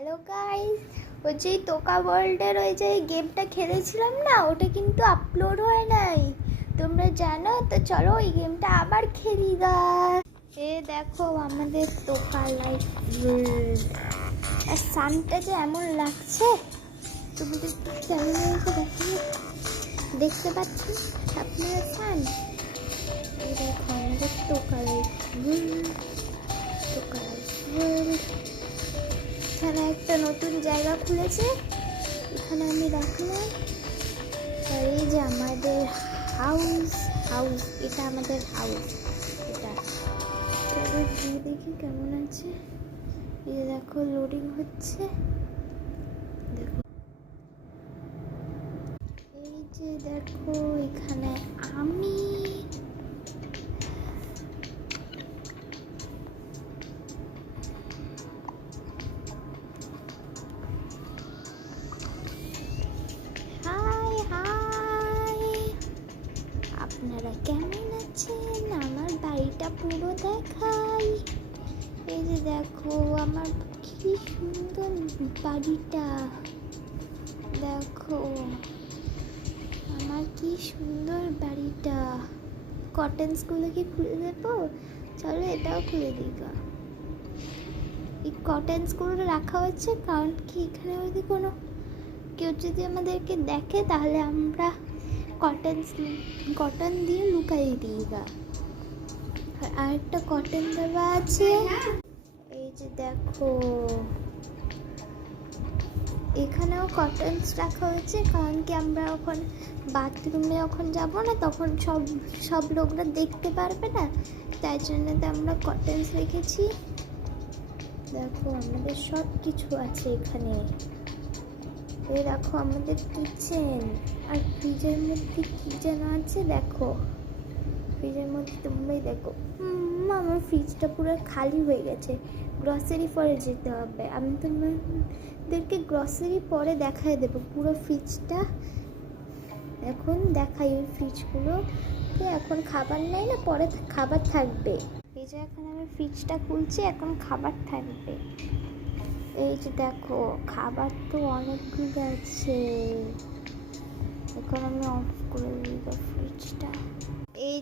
Hello guys, ওই যে তোকা ওয়ার্ল্ডের ওই যে গেমটা খেলেছিলাম না, ওটা কিন্তু আপলোড হয় নাই, তোমরা জানো তো। চলো ওই গেমটা আবার খেলি গা। এ দেখো আমাদের তোকা লাইফ ওয়ার্ল্ড, আর সানটা যে এমন লাগছে তোমাদের কেমন হয়েছে দেখো, দেখতে পাচ্ছি আপনারা সান। এই দেখো আমাদের তোকা লাইফ ওয়ার্ল্ড, তোকা লাইফ ওয়ার্ল্ড। এখানে একটা নতুন জায়গা খুলেছে, এখানে আমি রাখলাম। আর এই যে আমাদের হাউস, এটা আমাদের হাউস। এটা চলো গিয়ে দেখি কেমন আছে। এই দেখো লোডিং হচ্ছে, দেখো এই যে দেখো এখানে আমি। আপনারা কেমন আছেন? আমার বাড়িটা পুরো দেখাই। এই যে দেখো আমার কি সুন্দর বাড়িটা, দেখো আমার কি সুন্দর বাড়িটা। কটেন্সগুলো কি খুলে দেবো? চলো এটাও খুলে দিই গা। এই কটেন্সগুলো রাখা হচ্ছে কারণ কি এখানে যদি কোনো কেউ যদি আমাদেরকে দেখে তাহলে আমরা কটন দিয়ে লুকাই দিই গা। আর আরেকটা কটন দেওয়া আছে, এই যে দেখো এখানেও কটনস রাখা হয়েছে কারণ কি আমরা যখন বাথরুমে যখন যাব না তখন সব লোকরা দেখতে পারবে না, তাই জন্য তো আমরা কটনস রেখেছি। দেখো আমাদের সব কিছু আছে এখানে। এই দেখো আমাদের কিচেন, আর ফ্রিজের মধ্যে কি যেন আছে দেখো, ফ্রিজের মধ্যে তোমরাই দেখো। আমার ফ্রিজটা পুরো খালি হয়ে গেছে, গ্রসারি পরে যেতে হবে। আমি তোমাদেরকে গ্রসারি পরে দেখাই দেবো পুরো ফ্রিজটা। এখন দেখাই ওই ফ্রিজগুলো, এখন খাবার নেই না, পরে খাবার থাকবে। এই যে এখন আমি ফ্রিজটা খুলছি, এখন খাবার থাকবে। এই যে দেখো খাবার তো অনেকগুলো আছে। এখন আমি অফ করে দিই ফ্রিজটা। এই